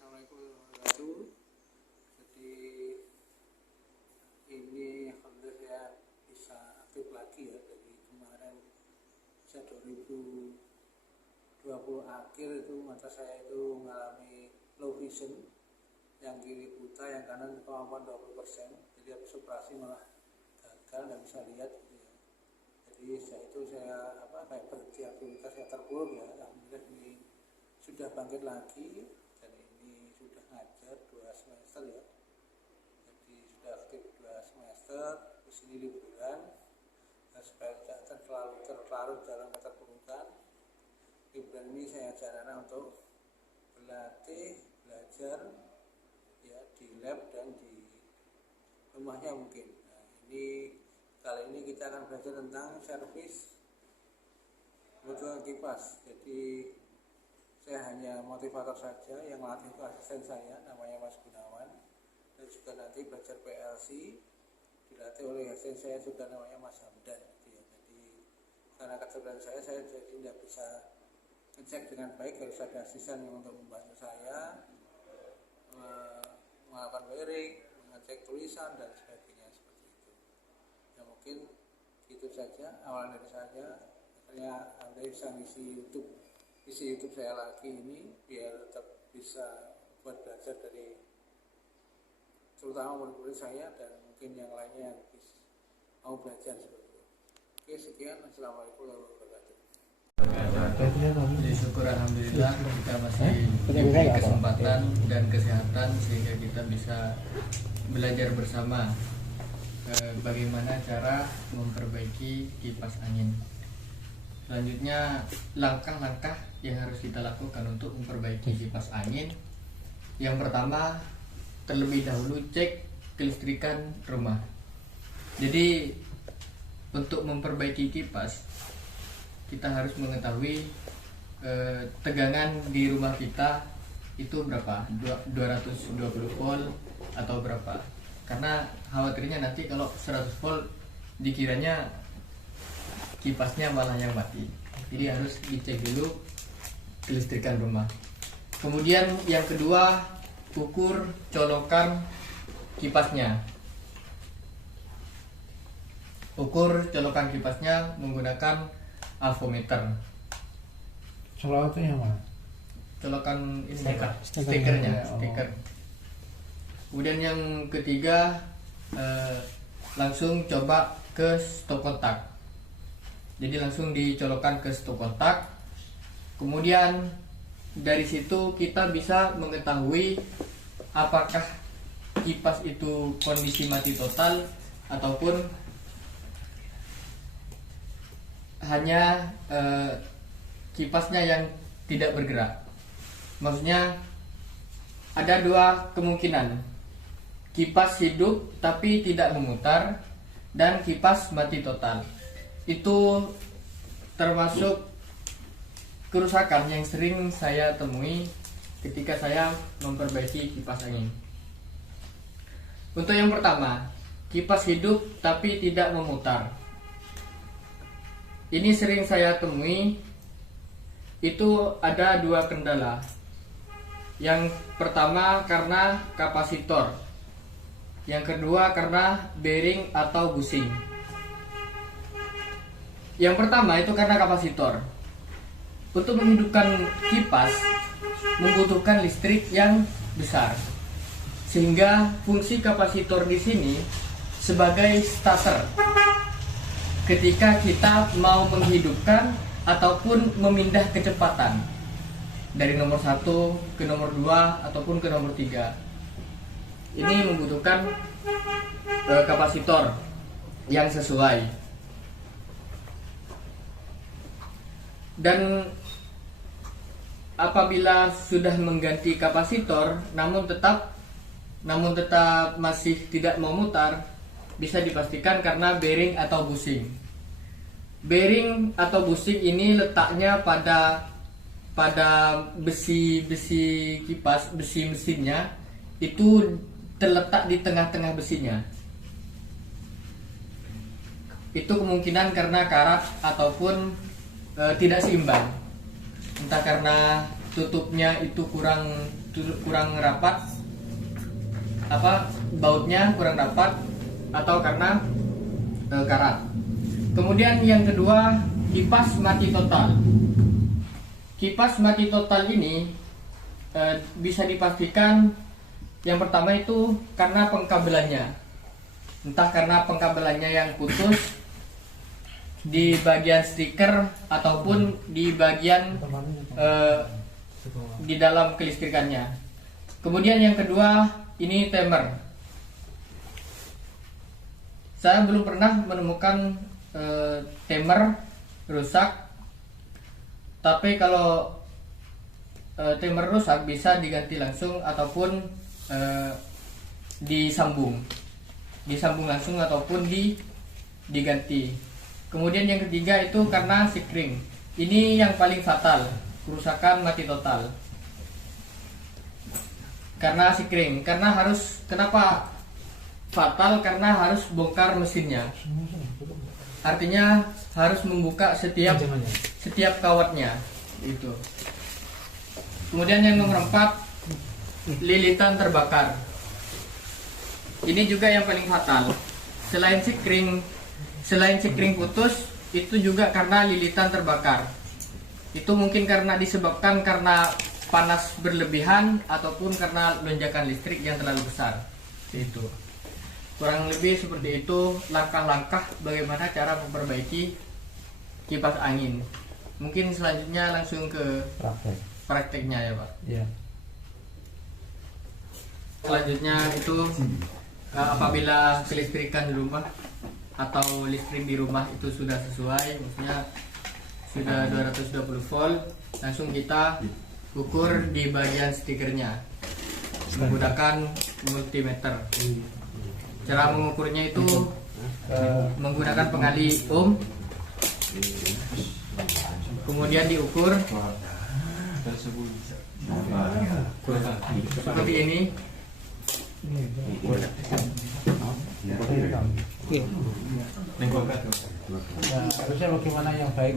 Assalamualaikum warahmatullahi wabarakatuh. Jadi ini alhamdulillah saya bisa aktif lagi ya, dari kemarin saya 2020 akhir itu mata saya itu mengalami low vision, yang kiri buta, yang kanan kemampuan 20%. Jadi habis operasi malah gagal, nggak bisa lihat gitu ya. Jadi saya kayak berhenti aktivitas, saya terpuruk ya. Alhamdulillah ini sudah bangkit lagi. Sudah ngajar 2 semester ya, jadi sudah aktif 2 semester. Di sini liburan, supaya tidak terlarut dalam keterpurukan. Liburan ini saya ajak anak untuk belajar ya, di lab dan di rumahnya mungkin. Nah, kali ini kita akan belajar tentang servis kebutuhan kipas. Jadi saya hanya motivator saja, yang melatih itu asisten saya, namanya Mas Gunawan, dan juga nanti belajar PLC dilatih oleh asisten saya juga, namanya Mas Hamdan. Jadi karena keterbatasan saya jadi tidak bisa ngecek dengan baik, harus ada asisten yang untuk membantu saya melakukan wiring, mengecek tulisan dan sebagainya seperti itu. Ya mungkin itu saja awal dari saya. Akhirnya Anda bisa isi YouTube saya lagi ini biar tetap bisa buat belajar dari terutama murid-murid saya dan mungkin yang lainnya yang mau belajar seperti itu. Oke, sekian. Assalamualaikum warahmatullahi wabarakatuh. Jadi syukur alhamdulillah kita masih diberi kesempatan dan kesehatan sehingga kita bisa belajar bersama bagaimana cara memperbaiki kipas angin. Selanjutnya langkah-langkah yang harus kita lakukan untuk memperbaiki kipas angin. Yang pertama, terlebih dahulu cek kelistrikan rumah. Jadi untuk memperbaiki kipas, kita harus mengetahui tegangan di rumah kita itu berapa, 220 volt atau berapa. Karena khawatirnya nanti kalau 100 volt dikiranya kipasnya malah yang mati. Jadi harus dicek dulu kelistrikan rumah. Kemudian yang kedua, ukur colokan kipasnya. Ukur colokan kipasnya menggunakan avometer. Colokannya mana? Colokan ini Stiker. stikernya, Oh. stiker. Kemudian yang ketiga, langsung coba ke stop kontak. Jadi langsung dicolokkan ke stop kontak. Kemudian dari situ kita bisa mengetahui apakah kipas itu kondisi mati total ataupun hanya kipasnya yang tidak bergerak. Maksudnya ada 2 kemungkinan. Kipas hidup tapi tidak memutar, dan kipas mati total. Itu termasuk kerusakan yang sering saya temui ketika saya memperbaiki kipas angin. Untuk yang pertama, kipas hidup tapi tidak memutar. Ini sering saya temui. Itu ada 2 kendala. Yang pertama karena kapasitor, yang kedua karena bearing atau bushing. Yang pertama itu karena kapasitor. Untuk menghidupkan kipas membutuhkan listrik yang besar, sehingga fungsi kapasitor di sini sebagai starter. Ketika kita mau menghidupkan ataupun memindah kecepatan dari nomor 1 ke nomor 2 ataupun ke nomor 3, ini membutuhkan kapasitor yang sesuai. Dan apabila sudah mengganti kapasitor namun tetap masih tidak memutar, bisa dipastikan karena bearing atau bushing. Bearing atau bushing ini letaknya pada besi kipas, besi mesinnya itu terletak di tengah-tengah besinya. Itu kemungkinan karena karat ataupun tidak seimbang, entah karena tutupnya itu kurang rapat, bautnya kurang rapat, atau karena karat. Kemudian yang kedua, kipas mati total. Kipas mati total ini bisa dipastikan yang pertama itu karena pengkabelannya, entah karena pengkabelannya yang putus di bagian stiker ataupun di bagian di dalam kelistrikannya. Kemudian yang kedua, ini timer. Saya belum pernah menemukan timer rusak, tapi kalau timer rusak bisa diganti langsung ataupun disambung langsung ataupun diganti. Kemudian yang ketiga itu karena sikring. Ini yang paling fatal, kerusakan mati total. Karena sikring, kenapa fatal? Karena harus bongkar mesinnya. Artinya harus membuka setiap kawatnya itu. Kemudian yang nomor 4, lilitan terbakar. Ini juga yang paling fatal. Selain sikring putus, itu juga karena lilitan terbakar. Itu mungkin disebabkan karena panas berlebihan ataupun karena lonjakan listrik yang terlalu besar. Itu. Kurang lebih seperti itu langkah-langkah bagaimana cara memperbaiki kipas angin. Mungkin selanjutnya langsung ke prakteknya ya Pak. Iya. Selanjutnya itu apabila kelistrikan di rumah atau listrik di rumah itu sudah sesuai, maksudnya sudah 220 volt, langsung kita ukur di bagian stikernya menggunakan multimeter. Cara mengukurnya itu menggunakan pengali ohm, kemudian diukur seperti ini. Harusnya bagaimana yang baik?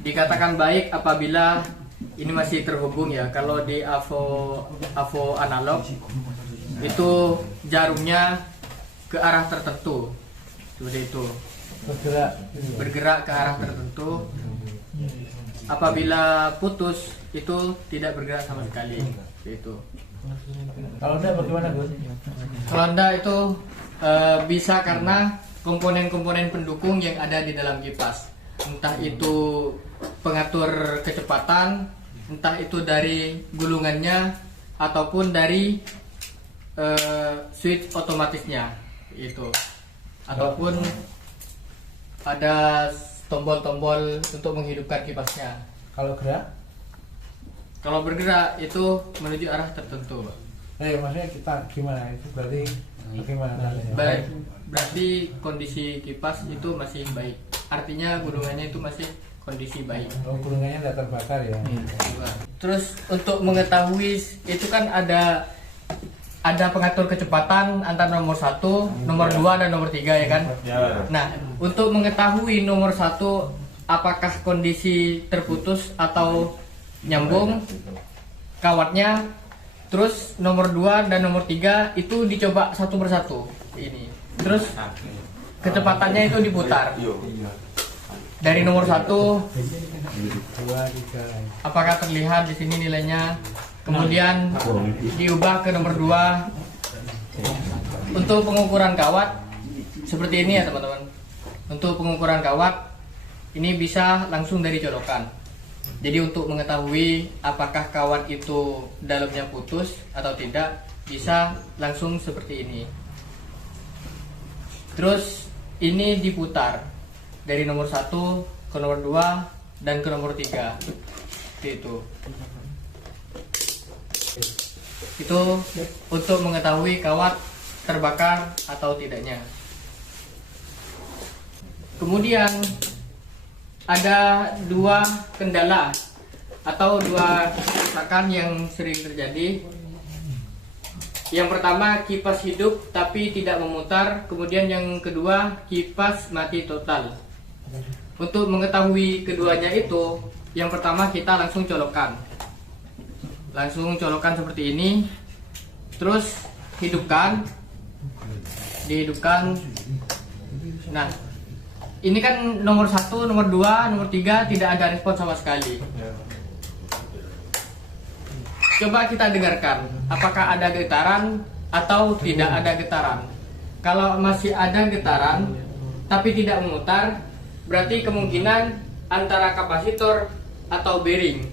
Dikatakan baik apabila ini masih terhubung ya. Kalau di AVO analog itu jarumnya ke arah tertentu, seperti itu, bergerak ke arah tertentu. Apabila putus itu tidak bergerak sama sekali. Itu. Kalau enggak bagaimana Gus? Kalau enggak itu bisa karena komponen-komponen pendukung yang ada di dalam kipas. Entah itu pengatur kecepatan, entah itu dari gulungannya ataupun dari switch otomatisnya itu, ataupun ada tombol-tombol untuk menghidupkan kipasnya. Kalau gerak? Kalau bergerak itu menuju arah tertentu, Pak. Maksudnya kita gimana? Itu berarti bagaimana? Baik, berarti kondisi kipas itu masih baik. Artinya gulungannya itu masih kondisi baik. Oh, gulungannya tidak terbakar ya? Terus untuk mengetahui itu kan ada pengatur kecepatan antara nomor 1, nomor 2 dan nomor 3 ya kan? Ya. Nah, untuk mengetahui nomor 1 apakah kondisi terputus atau nyambung kawatnya, terus nomor 2 dan nomor 3 itu dicoba satu persatu ini. Terus kecepatannya itu diputar. Dari nomor 1 apakah terlihat di sini nilainya? Kemudian diubah ke nomor 2. Untuk pengukuran kawat seperti ini ya teman-teman. Untuk pengukuran kawat ini bisa langsung dari colokan. Jadi untuk mengetahui apakah kawat itu dalamnya putus atau tidak, bisa langsung seperti ini. Terus ini diputar dari nomor 1 ke nomor 2 dan ke nomor 3. Seperti itu. Itu untuk mengetahui kawat terbakar atau tidaknya. Kemudian ada 2 kendala atau 2 kerusakan yang sering terjadi. Yang pertama, kipas hidup tapi tidak memutar. Kemudian yang kedua, kipas mati total. untuk mengetahui keduanya itu, yang pertama kita langsung colokan seperti ini, terus dihidupkan. Nah, ini kan nomor 1, nomor 2, nomor 3 tidak ada respon sama sekali. Coba kita dengarkan, apakah ada getaran atau tidak ada getaran. Kalau masih ada getaran tapi tidak memutar, berarti kemungkinan antara kapasitor atau bearing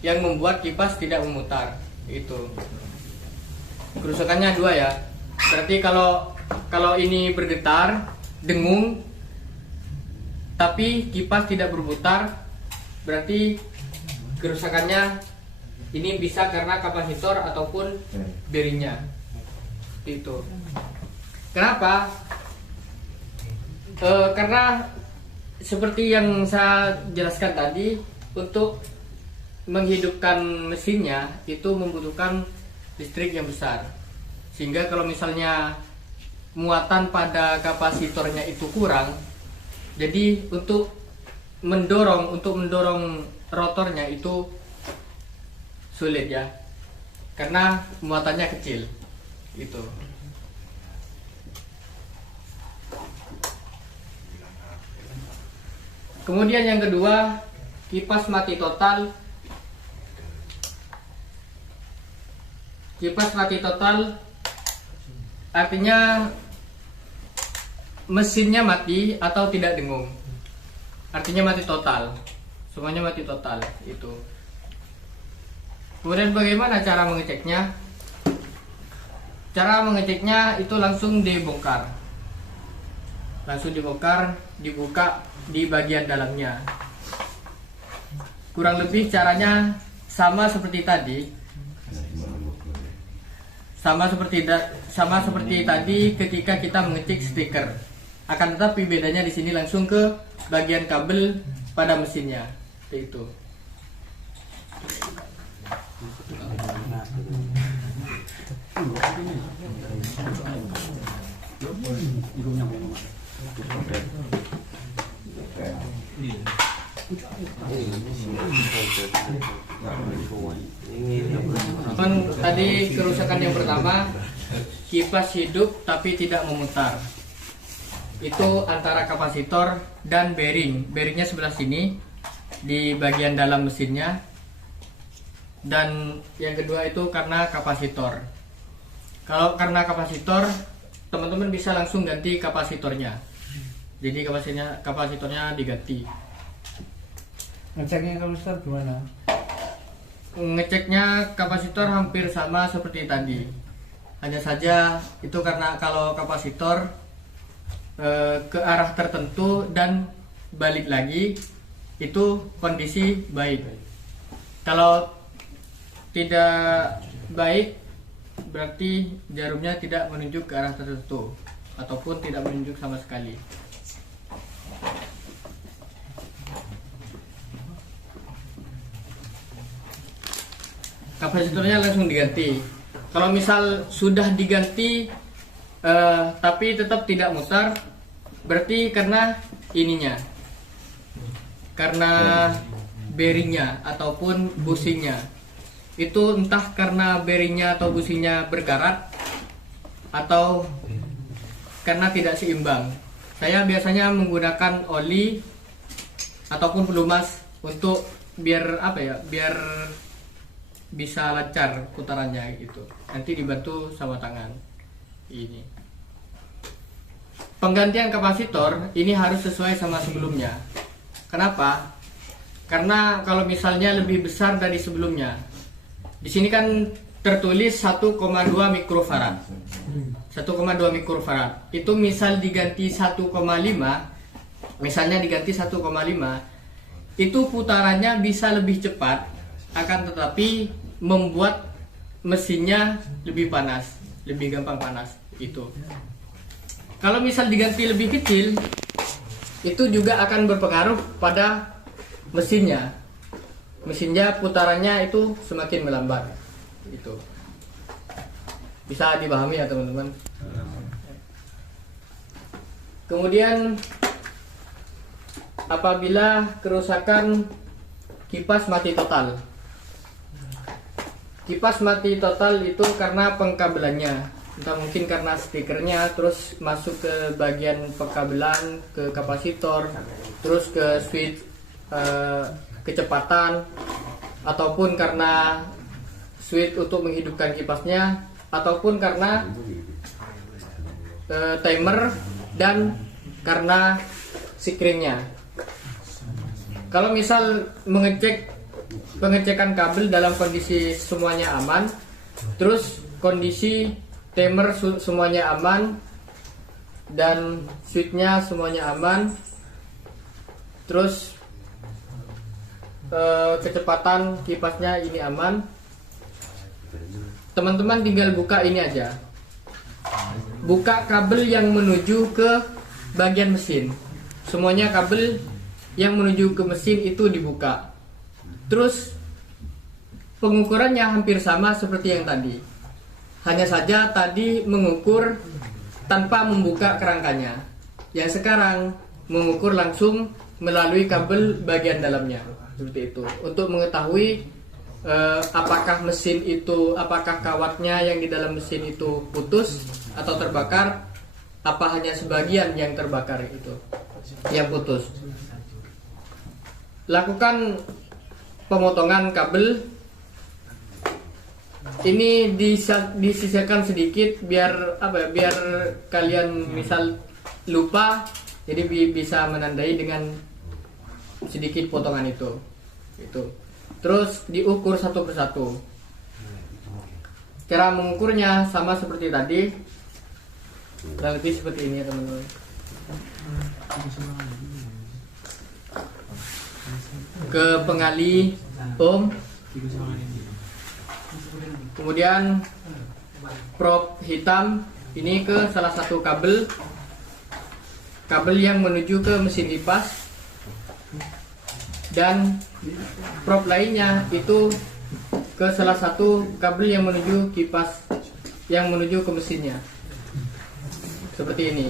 yang membuat kipas tidak memutar. Itu kerusakannya 2 ya. Berarti kalau ini bergetar, dengung, tapi kipas tidak berputar, berarti kerusakannya ini bisa karena kapasitor ataupun bearingnya. Itu. Kenapa? Karena seperti yang saya jelaskan tadi, untuk menghidupkan mesinnya itu membutuhkan listrik yang besar, sehingga kalau misalnya muatan pada kapasitornya itu kurang, jadi untuk mendorong rotornya itu sulit ya, karena muatannya kecil. Itu. Kemudian yang kedua, kipas mati total. Kipas mati total artinya mesinnya mati atau tidak dengung. Artinya mati total. Semuanya mati total itu. Kemudian bagaimana cara mengeceknya? Cara mengeceknya itu langsung dibongkar. Dibuka di bagian dalamnya. Kurang lebih caranya sama seperti tadi. Sama seperti tadi ketika kita mengecek stiker. Akan tetapi bedanya di sini langsung ke bagian kabel pada mesinnya. Itu. Tadi kerusakan yang pertama, kipas hidup tapi tidak memutar. Itu antara kapasitor dan bearing. Bearingnya sebelah sini di bagian dalam mesinnya. Dan yang kedua itu karena kapasitor. Kalau karena kapasitor, teman-teman bisa langsung ganti kapasitornya. Jadi kapasitornya diganti. Ngeceknya kapasitor gimana? Ngeceknya kapasitor hampir sama seperti tadi. Hanya saja itu karena kalau kapasitor ke arah tertentu dan balik lagi, itu kondisi baik. Kalau tidak baik, berarti jarumnya tidak menunjuk ke arah tertentu ataupun tidak menunjuk sama sekali. Kapasitornya langsung diganti. Kalau misal sudah diganti tapi tetap tidak mutar, berarti karena ininya, karena bearingnya ataupun businya. Itu entah karena bearingnya atau businya berkarat atau karena tidak seimbang. Saya biasanya menggunakan oli ataupun pelumas untuk biar bisa lancar putarannya gitu. Nanti dibantu sama tangan. Ini. Penggantian kapasitor ini harus sesuai sama sebelumnya. Kenapa? Karena kalau misalnya lebih besar dari sebelumnya, di sini kan tertulis 1,2 mikrofarad. 1,2 mikrofarad. Itu misal diganti 1,5, misalnya diganti 1,5, itu putarannya bisa lebih cepat, akan tetapi membuat mesinnya lebih panas, lebih gampang panas. Itu. Kalau misal diganti lebih kecil, itu juga akan berpengaruh pada mesinnya. Mesinnya putarannya itu semakin melambat. Itu bisa dipahami ya teman-teman. Kemudian apabila kerusakan kipas mati total. Kipas mati total itu karena pengkabelannya, entah mungkin karena stikernya terus masuk ke bagian pengkabelan, ke kapasitor, terus ke switch kecepatan, ataupun karena switch untuk menghidupkan kipasnya, ataupun karena timer, dan karena sikringnya. Kalau misal pengecekan kabel dalam kondisi semuanya aman, terus kondisi timer semuanya aman, dan switchnya semuanya aman, terus kecepatan kipasnya ini aman, teman-teman tinggal buka ini aja, buka kabel yang menuju ke bagian mesin. Semuanya kabel yang menuju ke mesin itu dibuka. Terus pengukurannya hampir sama seperti yang tadi, hanya saja tadi mengukur tanpa membuka kerangkanya, yang sekarang mengukur langsung melalui kabel bagian dalamnya, seperti itu, untuk mengetahui apakah mesin itu, apakah kawatnya yang di dalam mesin itu putus atau terbakar, apa hanya sebagian yang terbakar itu, yang putus. Lakukan pemotongan kabel. Ini disisihkan sedikit biar biar kalian misal lupa, jadi bisa menandai dengan sedikit potongan itu. Terus diukur satu persatu. Cara mengukurnya sama seperti tadi, kurang lebih seperti ini ya teman-teman. Ke pengali ohm, kemudian prop hitam ini ke salah satu kabel yang menuju ke mesin kipas, dan prop lainnya itu ke salah satu kabel yang menuju kipas, yang menuju ke mesinnya, seperti ini.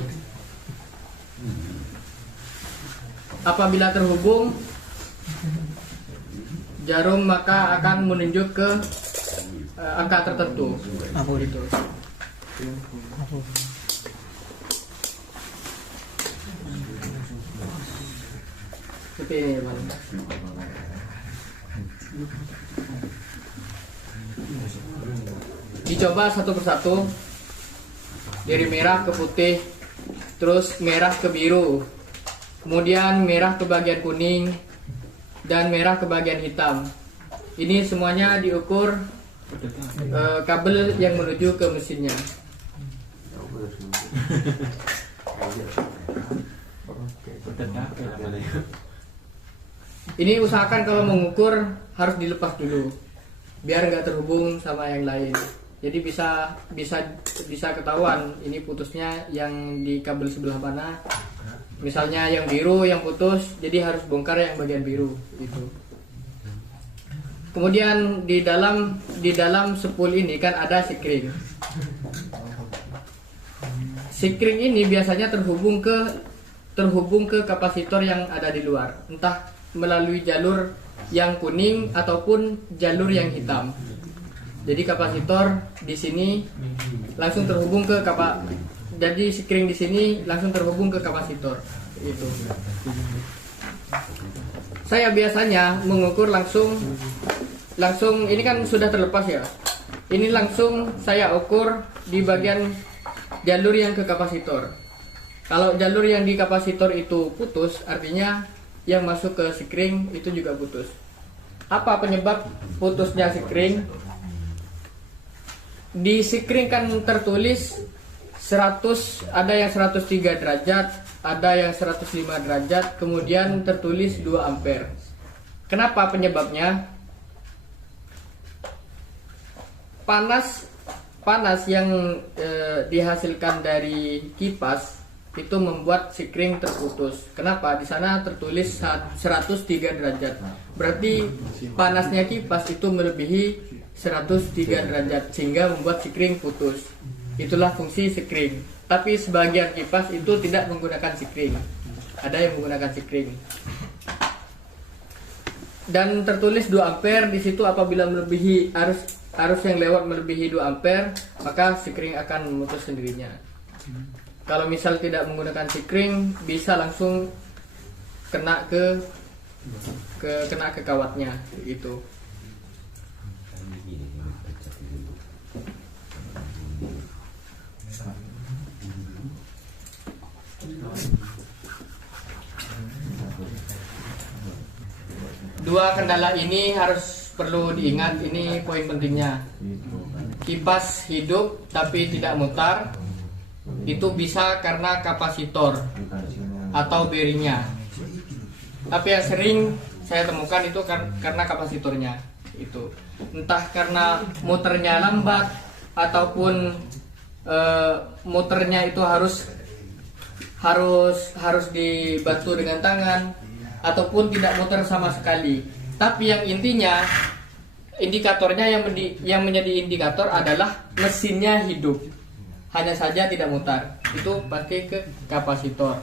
Apabila terhubung jarum, maka akan menunjuk ke angka tertentu. Itu. Seperti ini, Bang. Dicoba satu persatu, dari merah ke putih, terus merah ke biru, kemudian merah ke bagian kuning, dan merah ke bagian hitam. Ini semuanya diukur kabel yang menuju ke mesinnya. Ini usahakan kalau mengukur harus dilepas dulu, biar nggak terhubung sama yang lain. Jadi bisa ketahuan ini putusnya yang di kabel sebelah mana. Misalnya yang biru yang putus, jadi harus bongkar yang bagian biru itu. Kemudian di dalam spool ini kan ada sikring. Sikring ini biasanya terhubung ke kapasitor yang ada di luar, entah melalui jalur yang kuning ataupun jalur yang hitam. Jadi kapasitor di sini langsung terhubung ke jadi sikring di sini langsung terhubung ke kapasitor itu. Saya biasanya mengukur langsung ini kan sudah terlepas ya. Ini langsung saya ukur di bagian jalur yang ke kapasitor. Kalau jalur yang di kapasitor itu putus, artinya yang masuk ke sikring itu juga putus. Apa penyebab putusnya sikring? Di sikring kan tertulis 100, ada yang 103 derajat, ada yang 105 derajat, kemudian tertulis 2 ampere. Kenapa penyebabnya? Panas yang dihasilkan dari kipas itu membuat sikring terputus. Kenapa? Di sana tertulis 103 derajat. Berarti panasnya kipas itu melebihi 103 derajat sehingga membuat sikring putus. Itulah fungsi sikring. Tapi sebagian kipas itu tidak menggunakan sikring. ada yang menggunakan sikring. Dan tertulis 2 ampere di situ. Apabila melebihi arus yang lewat melebihi 2 ampere, maka sikring akan memutus sendirinya. Kalau misal tidak menggunakan sikring, bisa langsung kena ke kawatnya gitu. Dua kendala ini harus perlu diingat, ini poin pentingnya. Kipas hidup tapi tidak mutar, itu bisa karena kapasitor atau bearingnya. Tapi yang sering saya temukan itu karena kapasitornya. Itu entah karena muternya lambat ataupun muternya itu harus dibantu dengan tangan, ataupun tidak muter sama sekali. Tapi yang intinya indikatornya yang menjadi indikator adalah mesinnya hidup, hanya saja tidak mutar. Itu pakai ke kapasitor.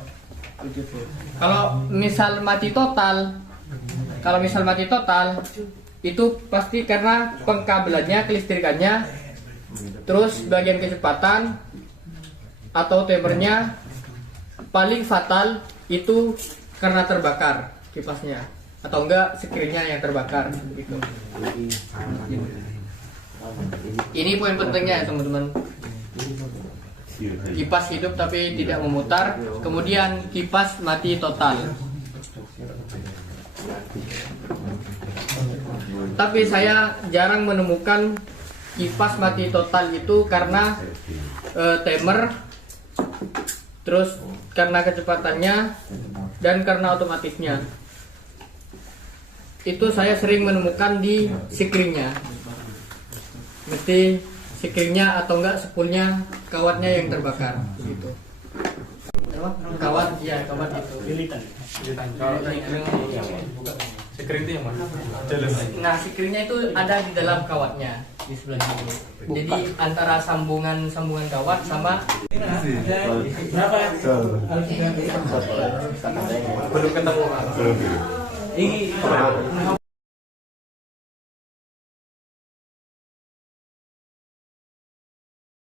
Kalau misal mati total itu pasti karena pengkabelannya, kelistrikannya, terus bagian kecepatan atau timernya. Paling fatal itu karena terbakar kipasnya, atau enggak sikringnya yang terbakar gitu. Ini poin pentingnya ya teman-teman. Kipas hidup tapi tidak memutar, kemudian kipas mati total. Tapi saya jarang menemukan kipas mati total itu karena timer, terus karena kecepatannya, dan karena otomatisnya. Itu saya sering menemukan di sikringnya. Mesti sikringnya atau enggak spoolnya, kawatnya yang terbakar gitu. Kawat, ya kawat itu. Kalau sikring itu yang mana? Nah, sikringnya itu ada di dalam kawatnya di sebelah sini. Jadi antara sambungan kawat sama berapa ya? Belum ketemu. Ini